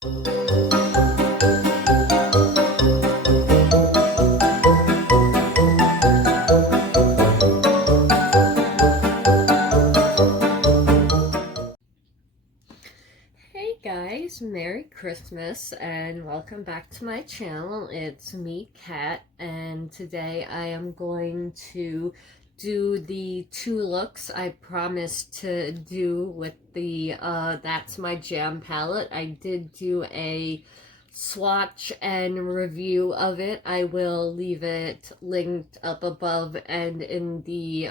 Hey guys, Merry Christmas and welcome back to my channel. It's me, Kat, and today I am going to do the 2 looks I promised to do with the That's My Jam palette. I did do a swatch and review of it. I will leave it linked up above and in the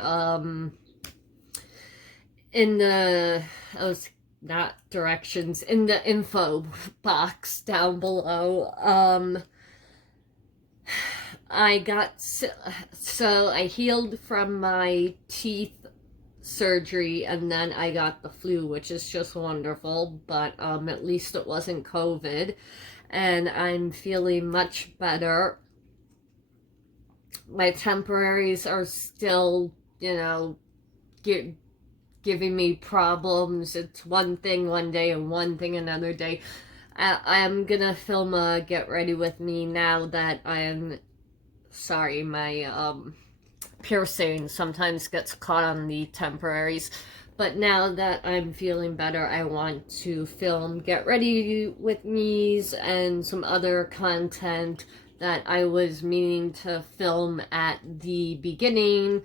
not directions, in the info box down below. I got, so I healed from my teeth surgery and then I got the flu, which is just wonderful, but at least it wasn't COVID, and I'm feeling much better. My temporaries are still, giving me problems. It's one thing one day and one thing another day. I'm gonna film a Get Ready With Me now that I'm sorry, my piercing sometimes gets caught on the temporaries, but now that I'm feeling better, I want to film Get Ready With Me's and some other content that I was meaning to film at the beginning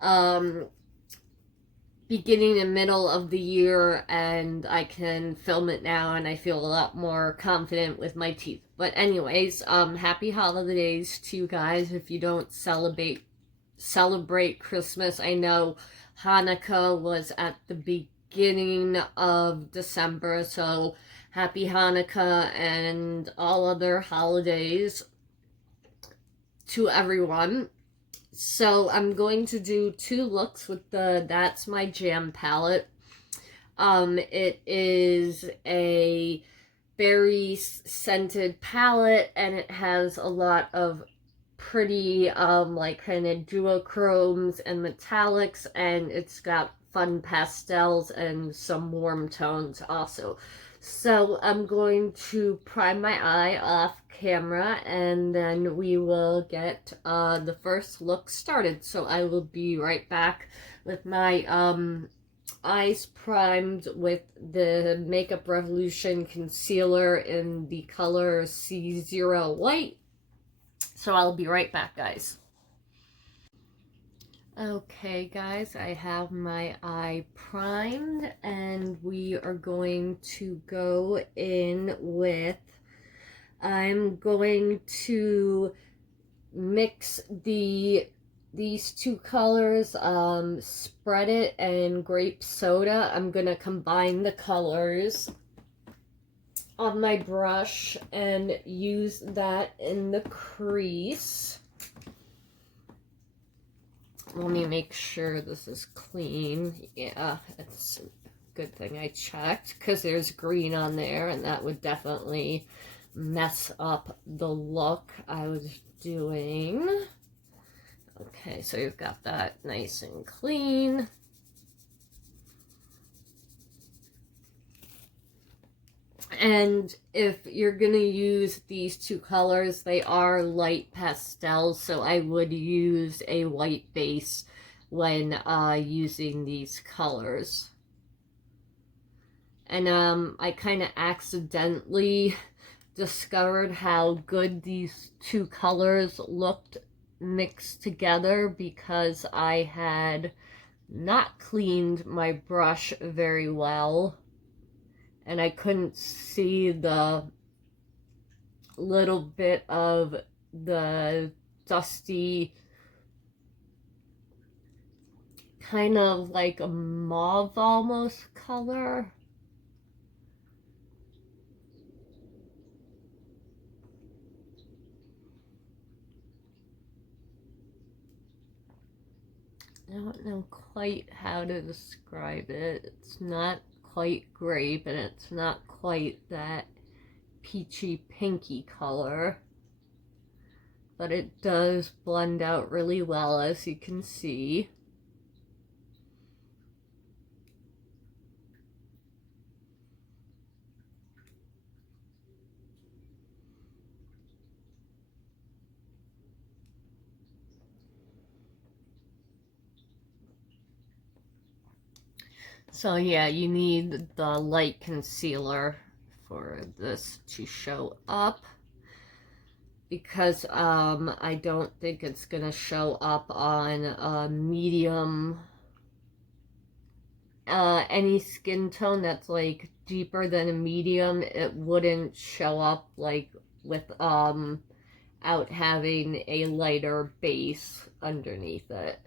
and middle of the year, and I can film it now and I feel a lot more confident with my teeth. But anyways, happy holidays to you guys if you don't celebrate Christmas. I know Hanukkah was at the beginning of December, so happy Hanukkah and all other holidays to everyone. So I'm going to do 2 looks with the That's My Jam palette. It is a berry scented palette, and it has a lot of pretty like kind of duochromes and metallics, and it's got fun pastels and some warm tones also. So I'm going to prime my eye off camera and then we will get the first look started. So I will be right back with my eyes primed with the Makeup Revolution concealer in the color C0 White. So I'll be right back, guys. Okay guys, I have my eye primed and we are going to go in with, I'm going to mix these 2 colors, Spread It and Grape Soda. I'm gonna combine the colors on my brush and use that in the crease. Let me make sure this is clean. Yeah, it's a good thing I checked because there's green on there and that would definitely mess up the look I was doing. Okay, so you've got that nice and clean. And if you're going to use these 2 colors, they are light pastels, so I would use a white base when using these colors. And I kind of accidentally discovered how good these 2 colors looked mixed together because I had not cleaned my brush very well. And I couldn't see the little bit of the dusty, kind of like a mauve almost color. I don't know quite how to describe it. It's not quite grape and it's not quite that peachy pinky color, but it does blend out really well, as you can see. So yeah, you need the light concealer for this to show up, because I don't think it's gonna show up on a medium, any skin tone that's like deeper than a medium. It wouldn't show up like without having a lighter base underneath it.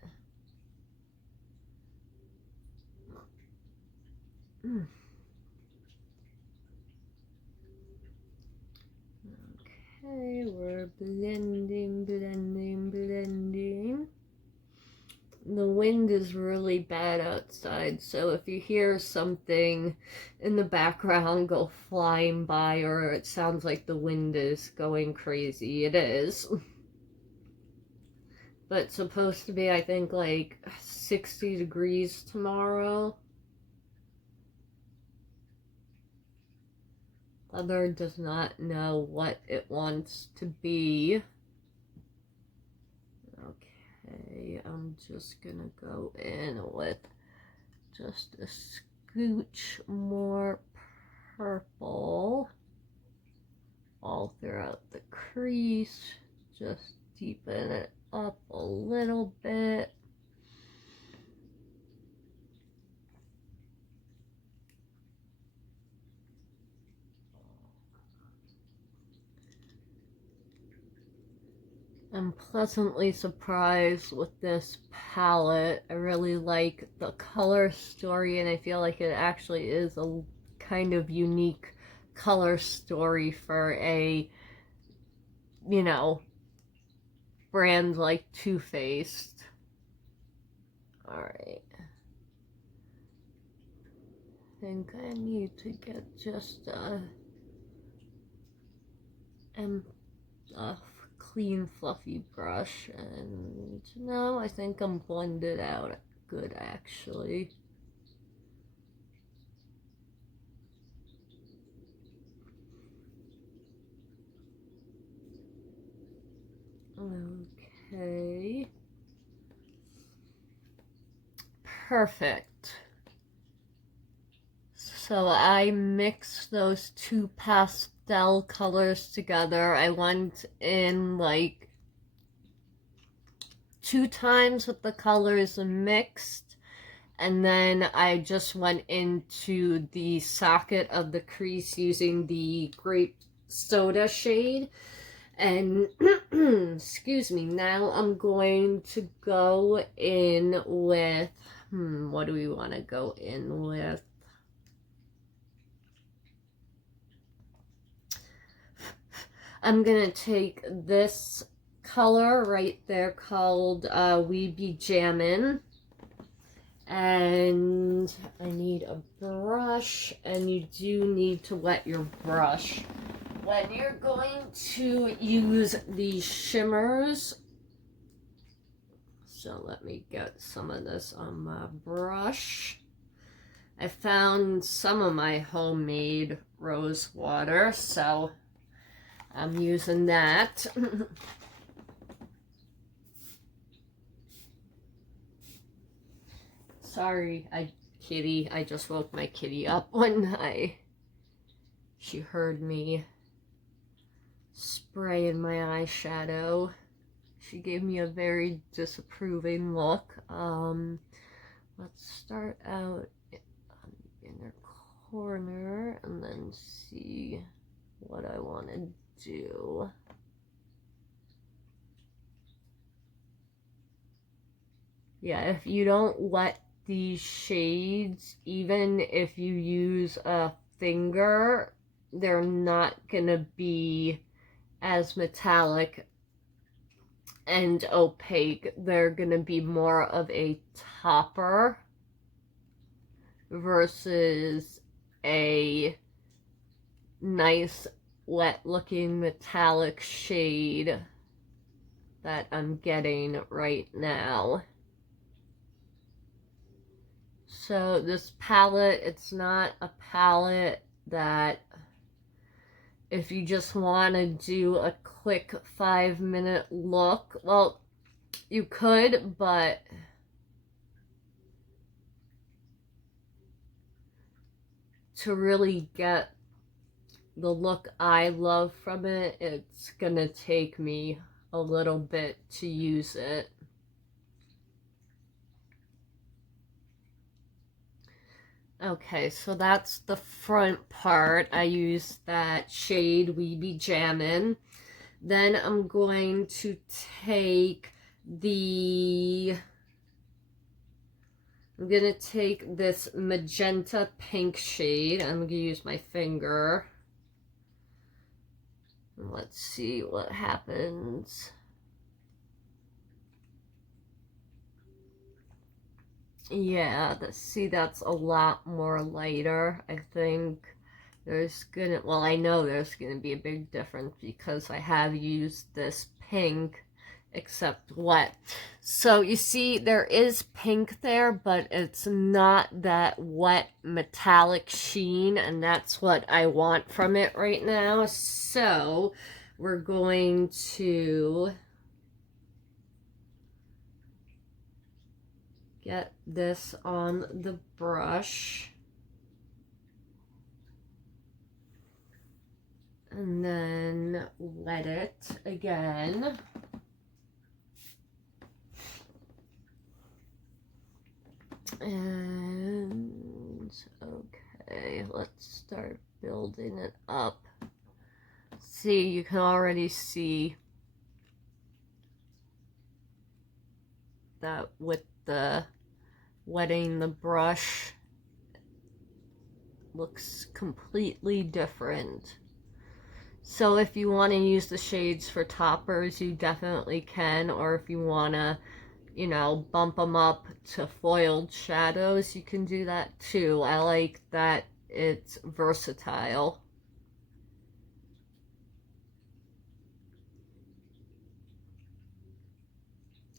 Okay, we're blending. The wind is really bad outside, so if you hear something in the background go flying by, or it sounds like the wind is going crazy, it is. But it's supposed to be, I think, like 60 degrees tomorrow. Other does not know what it wants to be. Okay, I'm just gonna go in with just a scooch more purple all throughout the crease. Just deepen it up a little bit. I'm pleasantly surprised with this palette. I really like the color story, and I feel like it actually is a kind of unique color story for a, you know, brand like Too Faced. Alright. I think I need to get just a clean fluffy brush, and no, I think I'm blended out good actually. Okay, perfect. So I mixed those two pastel colors together. I went in like 2 times with the colors mixed, and then I just went into the socket of the crease using the grape soda shade. And excuse me, now I'm going to go in with, what do we want to go in with? I'm gonna take this color right there called We Be Jammin', and I need a brush, and you do need to wet your brush when you're going to use these shimmers. So let me get some of this on my brush. I found some of my homemade rose water, so I'm using that. Sorry, Kitty, I just woke my kitty up one night. She heard me spraying my eyeshadow. She gave me a very disapproving look. Let's start out on the inner corner and then see what I want to do. Yeah, if you don't wet these shades, even if you use a finger, they're not gonna be as metallic and opaque. They're gonna be more of a topper versus a nice wet looking metallic shade that I'm getting right now. So this palette, it's not a palette that if you just want to do a quick 5-minute look, well, you could, but to really get the look I love from it, it's gonna take me a little bit to use it. Okay, so that's the front part. I use that shade ᴅᴇᴜᴜᴜ. Then I'm going to take I'm gonna take this magenta pink shade. I'm gonna use my finger. Let's see what happens. Yeah, see, that's a lot more lighter. I think I know there's gonna be a big difference because I have used this pink except wet. So you see there is pink there, but it's not that wet metallic sheen, and that's what I want from it right now. So we're going to get this on the brush. And then wet it again. And okay, let's start building it up. See, you can already see that with the wetting the brush looks completely different. So if you want to use the shades for toppers, you definitely can, or if you want to, you know, bump them up to foiled shadows, you can do that too. I like that it's versatile.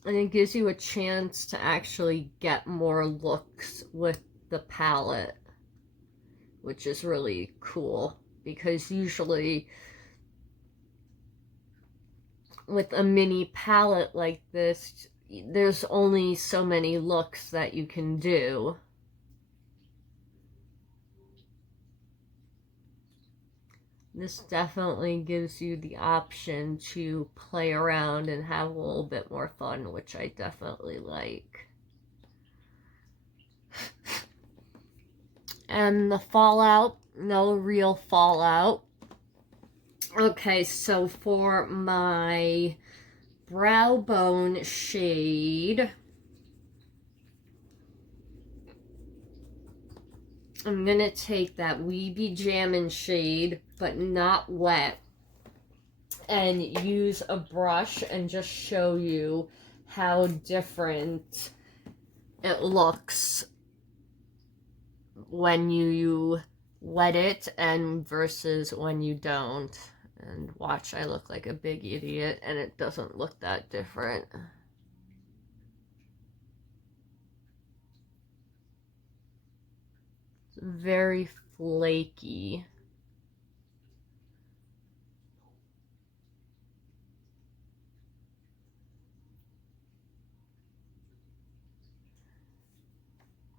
And it gives you a chance to actually get more looks with the palette, which is really cool, because usually with a mini palette like this, there's only so many looks that you can do. This definitely gives you the option to play around and have a little bit more fun, which I definitely like. And the fallout, no real fallout. Okay, so for my brow bone shade, I'm gonna take that ᴅᴇᴜᴜᴜ shade, but not wet, and use a brush and just show you how different it looks when you wet it and versus when you don't. And watch, I look like a big idiot, and it doesn't look that different. It's very flaky.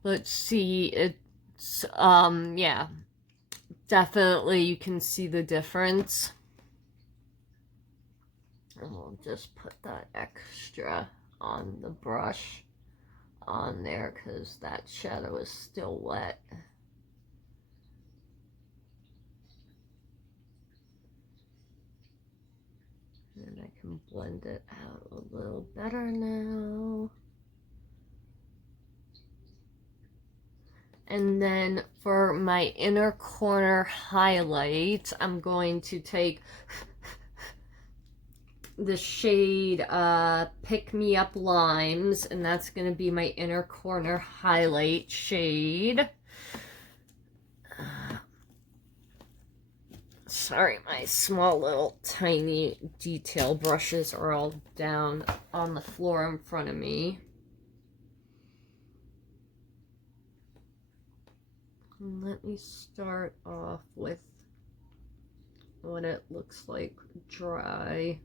Let's see, it's, yeah, definitely you can see the difference. And we'll just put that extra on the brush on there because that shadow is still wet. And I can blend it out a little better now. And then for my inner corner highlight, I'm going to take the shade Pick Me Up Limes, and that's going to be my inner corner highlight shade. Sorry, my small little tiny detail brushes are all down on the floor in front of me. Let me start off with what it looks like dry.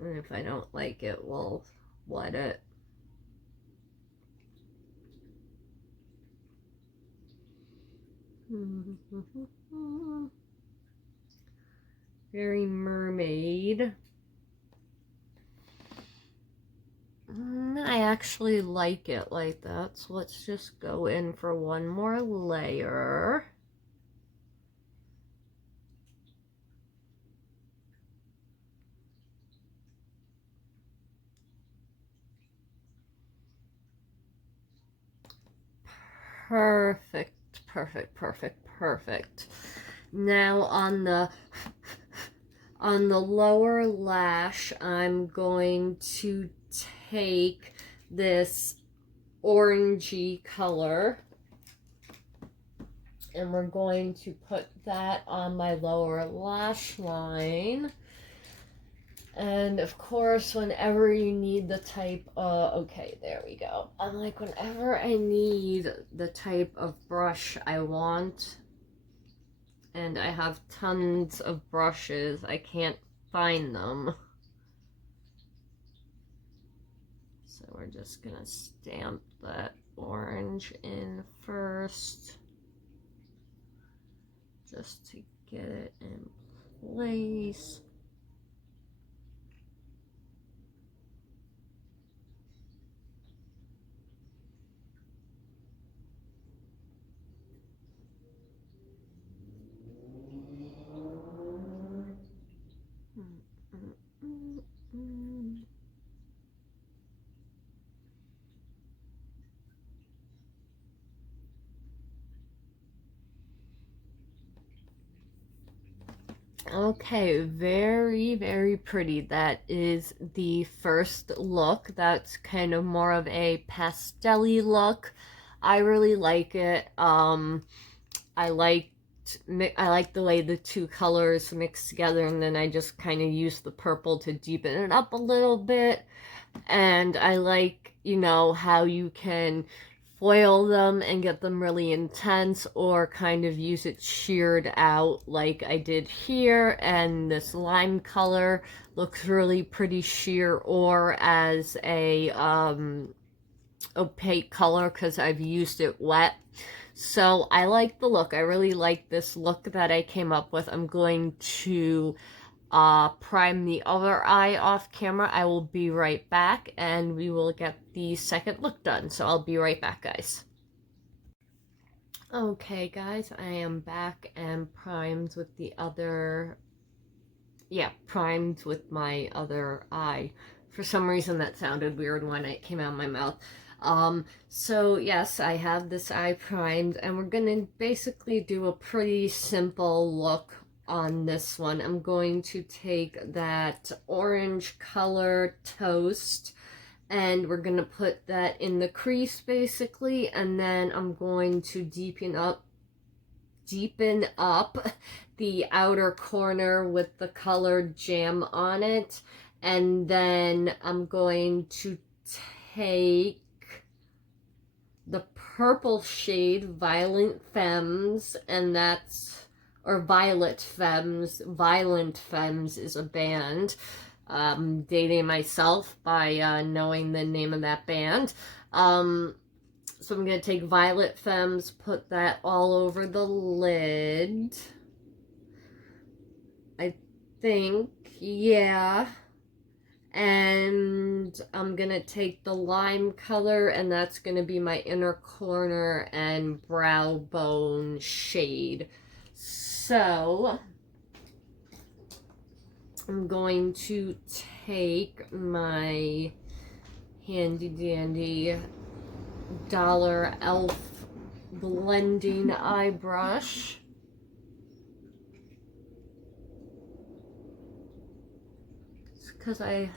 And if I don't like it, we'll wet it. Very mermaid. I actually like it like that, so let's just go in for one more layer. Perfect, perfect, perfect, perfect. Now on the lower lash, I'm going to take this orangey color and we're going to put that on my lower lash line. And of course, whenever you need the type of, okay, there we go. I'm like, whenever I need the type of brush I want, and I have tons of brushes, I can't find them. So we're just gonna stamp that orange in first, just to get it in place. Okay, very, very pretty. That is the first look. That's kind of more of a pastel-y look. I really like it. I like the way the two colors mix together, and then I just kind of use the purple to deepen it up a little bit. And I like, you know, how you can foil them and get them really intense, or kind of use it sheared out like I did here. And this lime color looks really pretty sheer or as a opaque color because I've used it wet. So I like the look. I really like this look that I came up with. I'm going to prime the other eye off camera. I will be right back and we will get the second look done. So I'll be right back, guys. Okay, guys, I am back and primed with the other, primed with my other eye. For some reason that sounded weird when it came out of my mouth. So yes, I have this eye primed and we're gonna basically do a pretty simple look on this one. I'm going to take that orange color Toast and we're gonna put that in the crease basically, and then I'm going to deepen up the outer corner with the colored jam on it. And then I'm going to take the purple shade Violent Femmes, and that's, or Violet Femmes. Violent Femmes is a band. Dating myself by knowing the name of that band. So I'm going to take Violet Femmes, put that all over the lid. I think, yeah. And I'm going to take the lime color, and that's going to be my inner corner and brow bone shade. So I'm going to take my handy dandy Dollar Elf blending eye brush. It's because I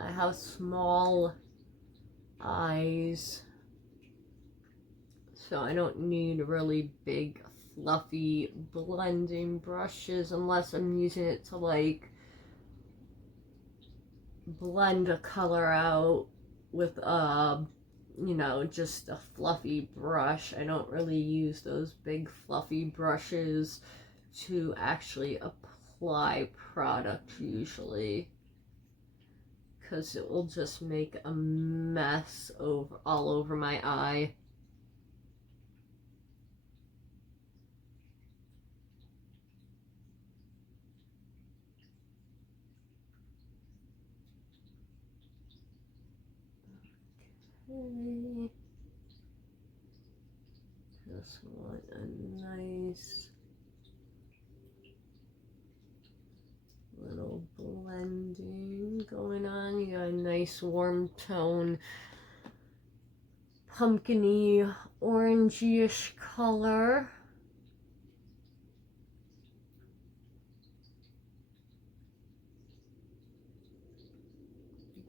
have small eyes, so I don't need really big fluffy blending brushes unless I'm using it to like blend a color out with you know, just a fluffy brush. I don't really use those big fluffy brushes to actually apply product usually, because it will just make a mess all over my eye. Okay. Just want a nice little blending going on. You got a nice warm tone, pumpkin-y, orangey-ish color.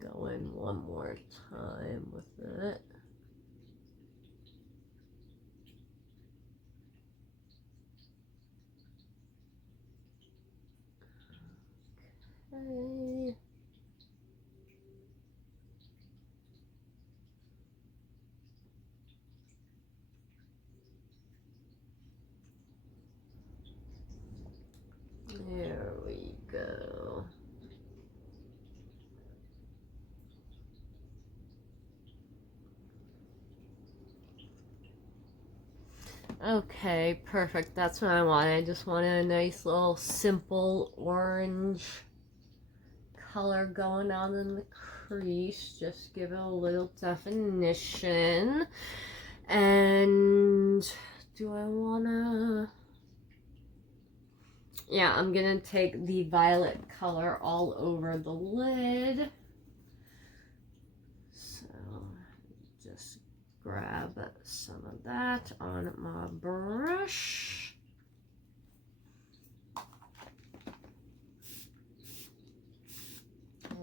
Go in one more time with it. Okay. There we go. Okay, perfect. That's what I wanted. I just wanted a nice little simple orange color going on in the crease. Just give it a little definition. And do I wanna... Yeah, I'm gonna take the violet color all over the lid. So just grab some of that on my brush.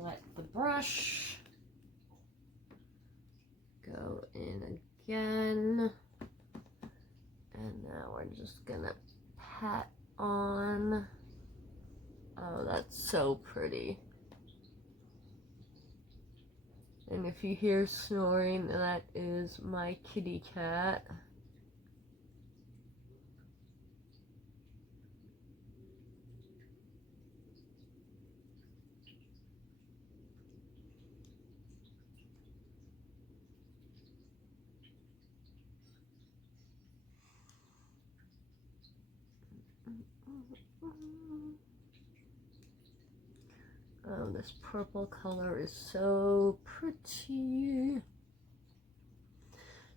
Let the brush go in again. And now we're just gonna pat on. Oh, that's so pretty. And if you hear snoring, that is my kitty cat. Oh, this purple color is so pretty.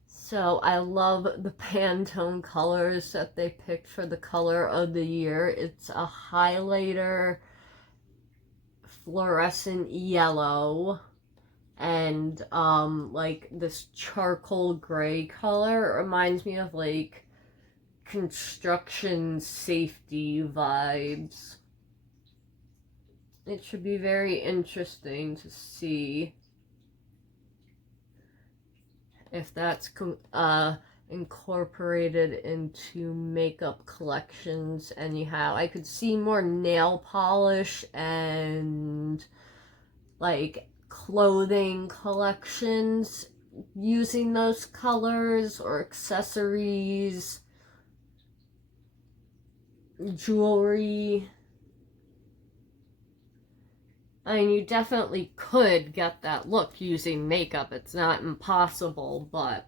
So I love the Pantone colors that they picked for the color of the year. It's a highlighter, fluorescent yellow, and like this charcoal gray color. It reminds me of like construction safety vibes. It should be very interesting to see if that's incorporated into makeup collections anyhow. I could see more nail polish and like clothing collections using those colors, or accessories, jewelry. I mean, you definitely could get that look using makeup. It's not impossible, but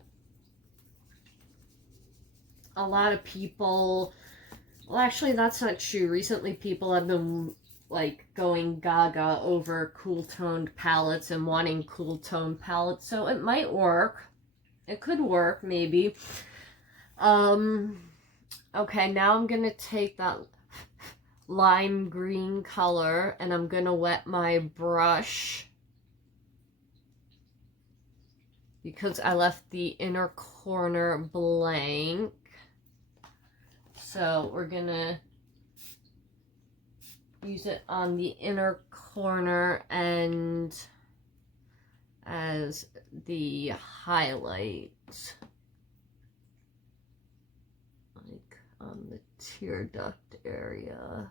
a lot of people... Well, actually, that's not true. Recently, people have been, like, going gaga over cool-toned palettes and wanting cool-toned palettes, so it might work. It could work, maybe. Okay, now I'm gonna take that lime green color and I'm gonna wet my brush because I left the inner corner blank. So we're gonna use it on the inner corner and as the highlight, like on the tear duct area.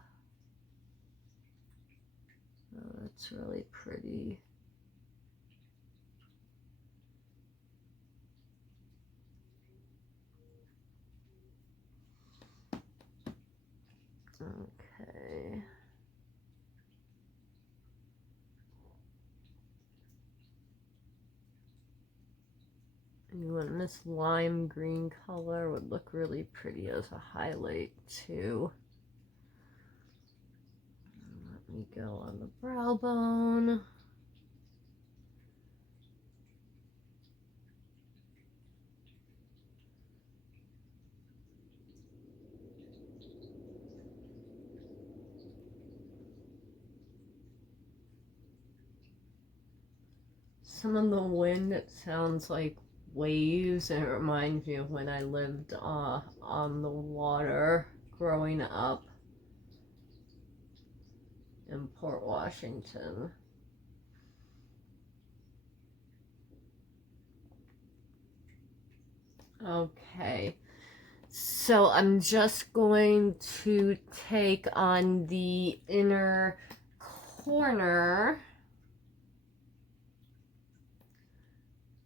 Oh, that's really pretty. Okay. And this lime green color would look really pretty as a highlight too. Let me go on the brow bone. some of the wind, it sounds like waves, and it reminds me of when I lived on the water growing up in Port Washington. Okay, so I'm just going to take on the inner corner.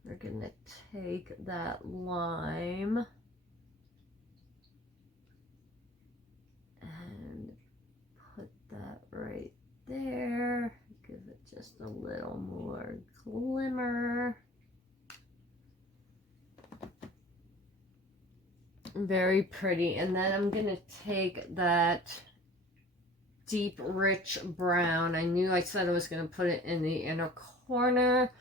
We're gonna take that lime and put that right there. Give it just a little more glimmer. Very pretty. And then I'm gonna take that deep rich brown. I knew I said I was gonna put it in the inner corner,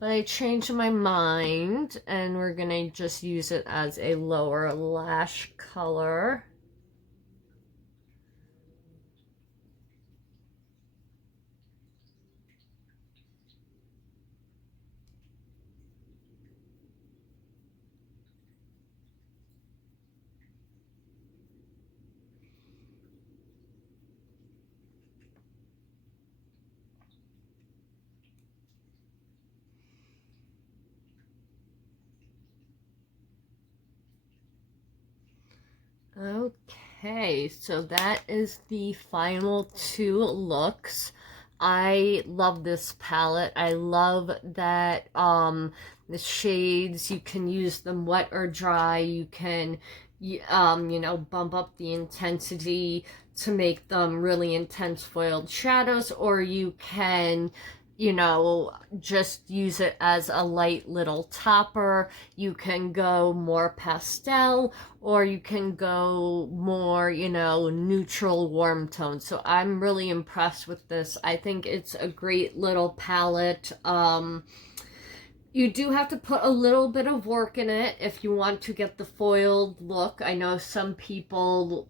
but I changed my mind, and we're gonna just use it as a lower lash color. Okay, so that is the final two looks. I love this palette. I love that the shades, you can use them wet or dry. You can you know, bump up the intensity to make them really intense foiled shadows, or you can, you know, just use it as a light little topper. You can go more pastel, or you can go more, you know, neutral warm tone. So I'm really impressed with this. I think it's a great little palette. You do have to put a little bit of work in it if you want to get the foiled look. I know some people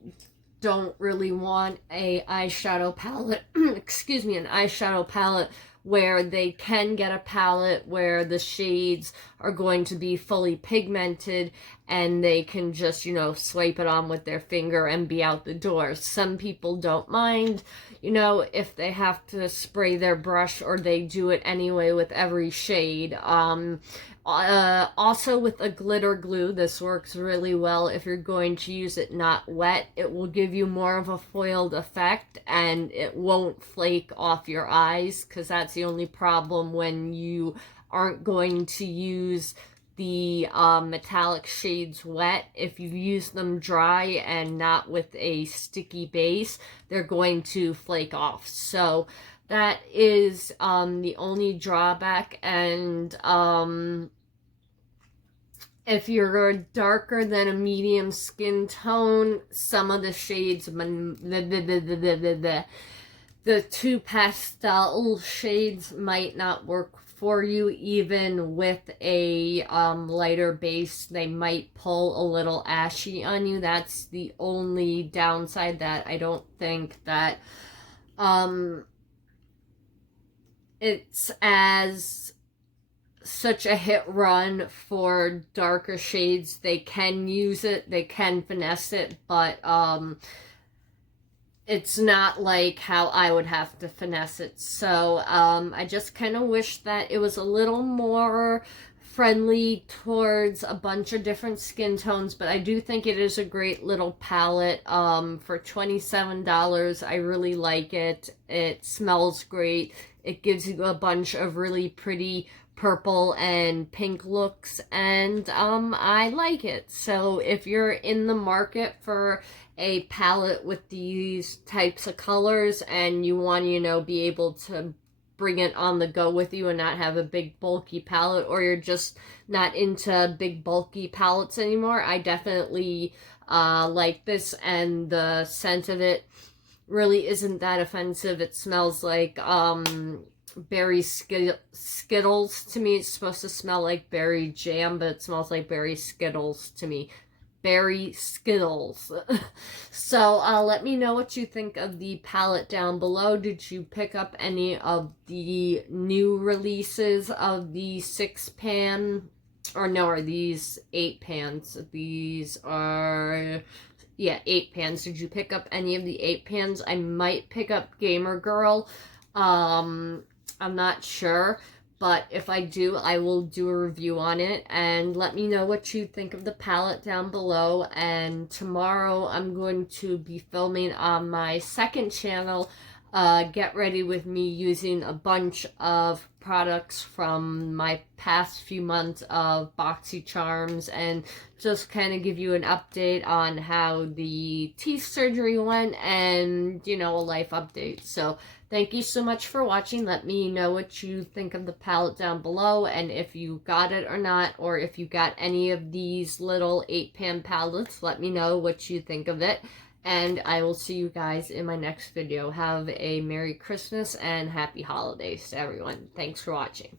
don't really want a eyeshadow palette, excuse me, an eyeshadow palette where they can get a palette where the shades are going to be fully pigmented and they can just, you know, swipe it on with their finger and be out the door. Some people don't mind, you know, if they have to spray their brush, or they do it anyway with every shade. Also with a glitter glue, this works really well if you're going to use it not wet. It will give you more of a foiled effect, and it won't flake off your eyes, because that's the only problem when you aren't going to use the metallic shades wet. If you use them dry and not with a sticky base, they're going to flake off. So that is the only drawback. And if you're darker than a medium skin tone, some of the shades, the two pastel shades might not work for you. Even with a lighter base, they might pull a little ashy on you. That's the only downside. That I don't think that it's as such a hit run for darker shades. They can use it, they can finesse it, but it's not like how I would have to finesse it. So I just kind of wish that it was a little more friendly towards a bunch of different skin tones, but I do think it is a great little palette. For $27, I really like it. It smells great. It gives you a bunch of really pretty purple and pink looks, and I like it. So if you're in the market for a palette with these types of colors, and you want to, you know, be able to bring it on the go with you and not have a big bulky palette, or you're just not into big bulky palettes anymore, I definitely like this. And the scent of it really isn't that offensive. It smells like berry Skittles to me. It's supposed to smell like berry jam, but it smells like berry Skittles to me. Berry Skittles. So let me know what you think of the palette down below. Did you pick up any of the new releases of the 6-pan? Or no, are these 8 pans? These are, yeah, 8 pans. Did you pick up any of the 8 pans? I might pick up Gamer Girl. I'm not sure. But if I do, I will do a review on it. And let me know what you think of the palette down below. And tomorrow I'm going to be filming on my second channel, Get Ready With Me, using a bunch of products from my past few months of BoxyCharms, and just kind of give you an update on how the teeth surgery went, and, you know, a life update. So thank you so much for watching. Let me know what you think of the palette down below, and if you got it or not, or if you got any of these little 8-pan palettes, let me know what you think of it. And I will see you guys in my next video. Have a Merry Christmas and Happy Holidays to everyone. Thanks for watching.